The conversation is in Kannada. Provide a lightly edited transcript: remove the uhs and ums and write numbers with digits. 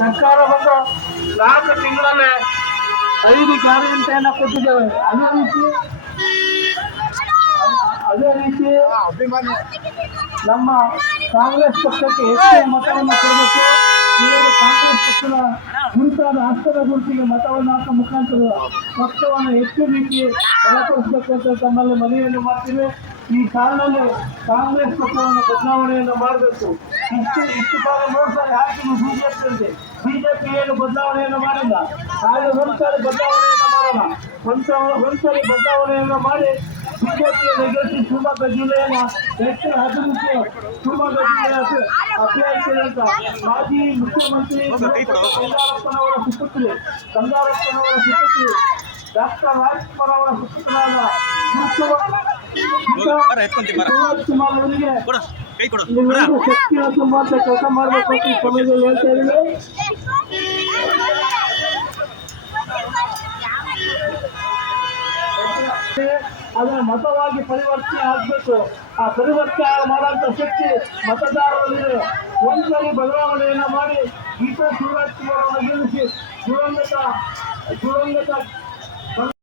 ಸರ್ಕಾರ ಬಂದು 4 ತಿಂಗಳಲ್ಲೇ 5 ಗ್ಯಾರಂಟಿಯನ್ನು ಕೊಟ್ಟಿದ್ದೇವೆ. ಅದೇ ರೀತಿ ನಮ್ಮ ಕಾಂಗ್ರೆಸ್ ಪಕ್ಷಕ್ಕೆ ಹೆಚ್ಚಿನ ಮತವನ್ನು ಕೊಡಬೇಕು. ಇವರು ಕಾಂಗ್ರೆಸ್ ಪಕ್ಷದ ಗುರುತಾದ ಹಸ್ತದ ಗುರುತಿಗೆ ಮತವನ್ನು ಹಾಕುವ ಮುಖಾಂತರ ಪಕ್ಷವನ್ನು ಹೆಚ್ಚು ರೀತಿ ಬಲಪಡಿಸಬೇಕು ಅಂತ ತಮ್ಮಲ್ಲಿ ಮನವಿಯನ್ನು ಮಾಡ್ತೀವಿ. ಈ ಸಾಲಿನಲ್ಲಿ ಕಾಂಗ್ರೆಸ್ ಪಕ್ಷವನ್ನು ಬದಲಾವಣೆಯನ್ನು ಮಾಡಬೇಕು. ಇಷ್ಟು ಕಾಲ 3 ಸಾರಿ ಹಾಕಿದ್ದು ಬಿಜೆಪಿ ಏನು ಬದಲಾವಣೆಯನ್ನು ಮಾಡಿಲ್ಲ. ಹಾಗೆ ಒಂದ್ಸಾರಿ ಬದಲಾವಣೆಯನ್ನು ಮಾಡೋಣ. ಒಂದ್ಸರಿ ಬದಲಾವಣೆಯನ್ನು ಮಾಡಿ ಬಿಜೆಪಿಯನ್ನು ಗೆಲ್ಲಿಸಿ ಶಿವಮೊಗ್ಗ ಜಿಲ್ಲೆಯನ್ನು ಹೆಚ್ಚಿನ ಅಭಿವೃದ್ಧಿ ಶಿವಮೊಗ್ಗ ಜಿಲ್ಲೆಯ ಅಭ್ಯರ್ಥಿಗಳಂತ ಮಾಜಿ ಮುಖ್ಯಮಂತ್ರಿ ಬಂಗಾರಪ್ಪನವರ ಸುಪುತ್ರಿ ಡಾಕ್ಟರ್ ರಾಜ್ಕುಮಾರ್ ಅವರ ಸುಪುತ್ರನಾದ ಶಿವಕುಮಾರ್ ಅವರಿಗೆ ಶಕ್ತಿಯ ತುಂಬಾ ಕೆಲಸ ಮಾಡಬೇಕು ಈ ಸಮಯದಲ್ಲಿ ಹೇಳ್ತಾ ಇದ್ದೀವಿ. ಅದನ್ನ ಮತವಾಗಿ ಪರಿವರ್ತನೆ ಆಗಬೇಕು. ಆ ಪರಿವರ್ತನೆ ಮಾಡುವಂತ ಶಕ್ತಿ ಮತದಾರರಲ್ಲಿದೆ. ಒಂದ್ಸರಿ ಬದಲಾವಣೆಯನ್ನ ಮಾಡಿ ಗೀತಾ ಶಿವರಾಜ್ ಕುಮಾರ್ ಅವರನ್ನು ಗೆಲ್ಲಿಸಿ ದಿವಂಗತ